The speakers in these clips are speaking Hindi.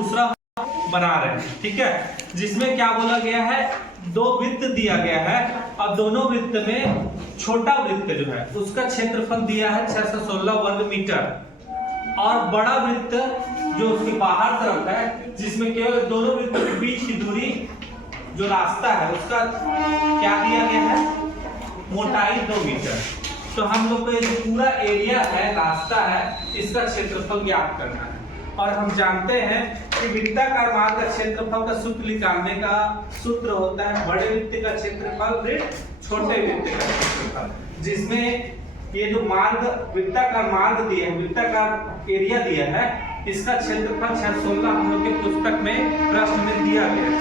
दूसरा बना रहे हैं, ठीक है, जिसमें क्या बोला गया है, दो वृत्त दिया गया है और दोनों वृत्त में छोटा वृत्त जो है उसका क्षेत्रफल दिया है 616 वर्ग मीटर और बड़ा वृत्त जो उसके बाहर तरफ है जिसमें केवल दोनों वृत्त के बीच की दूरी जो रास्ता है उसका क्या दिया गया है, मोटाई 2 मीटर। तो हम लोग को ये जो पूरा एरिया है, रास्ता है, इसका क्षेत्रफल ज्ञात करना है। और हम जानते हैं कि वृत्ताकार मार्ग का क्षेत्रफल का सूत्र निकालने का सूत्र होता है बड़े वृत्त का क्षेत्रफल ऋण छोटे वृत्त का क्षेत्रफल, जिसमें ये जो मार्ग वृत्ताकार मार्ग दिया है, वृत्ताकार एरिया दिया है, इसका क्षेत्रफल 616 हम लोग के पुस्तक में प्रश्न में दिया गया है,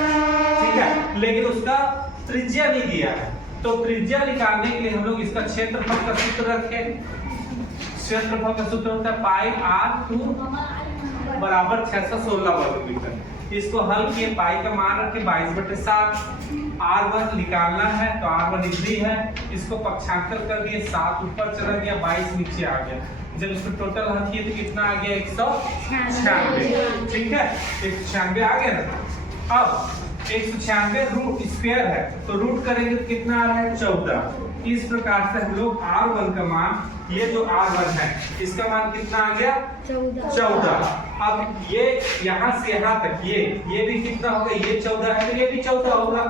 ठीक है, लेकिन उसका त्रिज्या नहीं दिया है। तो त्रिज्या निकालने के लिए हम लोग इसका क्षेत्रफल का सूत्र रखें। क्षेत्रफल का सूत्र होता है पाई r2 बराबर 616 वर्ग मीटर। इसको हल किए, पाई का मान रखे 22/7, r1 निकालना है तो r1 इतनी है, इसको पक्षांतर कर दिए, 7 ऊपर चला गया, 22 नीचे आ गया। जब इसको टोटल हल किए तो कितना आ गया, 196, ठीक है, 196 आ गया ना। अब 196 रूट स्क्वायर है तो रूट करेंगे तो कितना आ रहा है, 14। इस प्रकार से हम लोग r1 का मान, ये जो r1 है इसका मान कितना आ गया, 14। अब ये यहाँ से यहाँ तक ये भी कितना होगा, ये 14 है तो ये भी 14 होगा,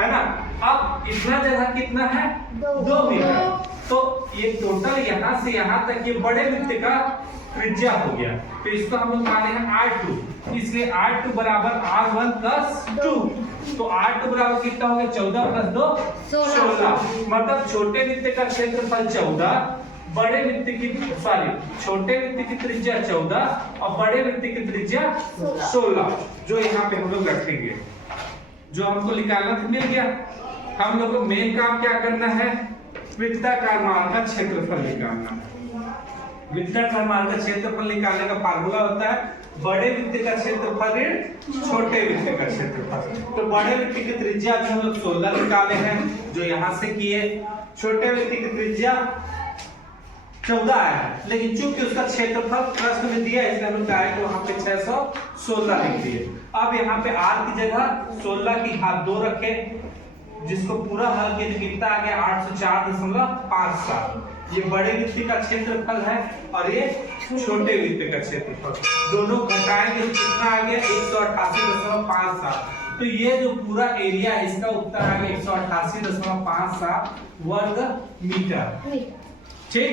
है ना। अब इतना जगह कितना है, 2 मीटर। तो ये टोटल यहाँ से यहाँ तक ये बड़े वृत्त का त्रिज्या हो गया। तो इसको हम लोग माने हैं r2, इसलिए r2 बराबर r1 प्लस 2। तो r2 बराबर कितना हो गया, 14 प्लस 2 16। मतलब छोटे वृत्त का क्षेत्रफल 14, बड़े वृत्त की छोटे वृत्त की त्रिज्या 14 और बड़े वृत्त की त्रिज्या 16, जो यहाँ पे हम लोग रखेंगे। जो हमको निकालना तो मिल गया। हम लोग को मेन काम क्या करना है, वृत्ताकार मार्ग का क्षेत्रफल निकालना है। वृत्ताकार मार्ग का क्षेत्रफल निकालने का फार्मूला होता है बड़े वृत्त का क्षेत्रफल ऋण छोटे वृत्त का क्षेत्रफल। तो बड़े वृत्त की त्रिज्या भी हम लोग 16 निकाले हैं जो यहाँ से किए, छोटे वृत्त की त्रिज्या 14 है, लेकिन चूंकि उसका क्षेत्रफल प्रश्न में दिया है इसलिए हम लोग डायरेक्ट वहां पे 616 लिख दिए। अब यहाँ पे r की जगह 16 की घात 2 रखे, जिसको पूरा हल किया तो कितना आ गया, 804.57। ये बड़े वृत्त का क्षेत्रफल है और ये छोटे वृत्त का क्षेत्रफल, दोनों घटाएंगे तो कितना आ गया, 188.57। तो ये जो पूरा एरिया है इसका उत्तर आ गया 188.57 वर्ग मीटर, ठीक।